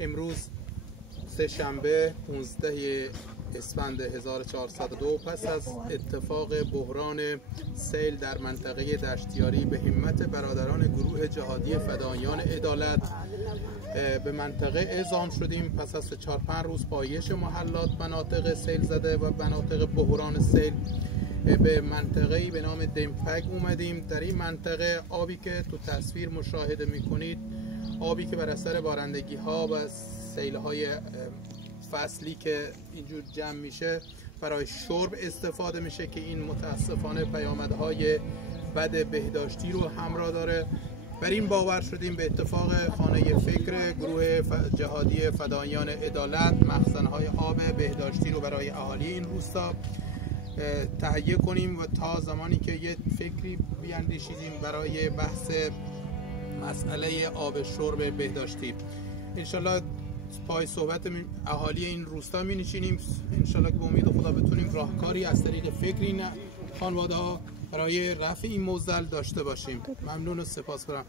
امروز سه‌شنبه 15 اسفند 1402 پس از اتفاق بحران سیل در منطقه دشتیاری به همت برادران گروه جهادی فدایان عدالت به منطقه اعزام شدیم. پس از 4-5 روز پایش محلات مناطق سیل زده و مناطق بحران سیل به منطقه‌ای به نام دمپگ اومدیم. در این منطقه آبی که تو تصویر مشاهده میکنید، آبی که بر اثر بارندگی ها و سیل های فصلی که اینجور جمع میشه برای شرب استفاده میشه که این متاسفانه پیامدهای بد بهداشتی رو همراه داره. بر این باور شدیم به اتفاق خانه فکر گروه جهادی فدایان عدالت مخزنهای آب بهداشتی رو برای اهالی این روستا تهیه کنیم و تا زمانی که یه فکری بیاندیشیم برای بحث مسئله آب شرب بهداشتی. انشالله پای صحبت اهالی این روستا می نشینیم. انشالله که به امید خدا بتونیم راهکاری از طریق فکر این خانواده ها برای رفع این معضل داشته باشیم. ممنون و سپاسگزارم.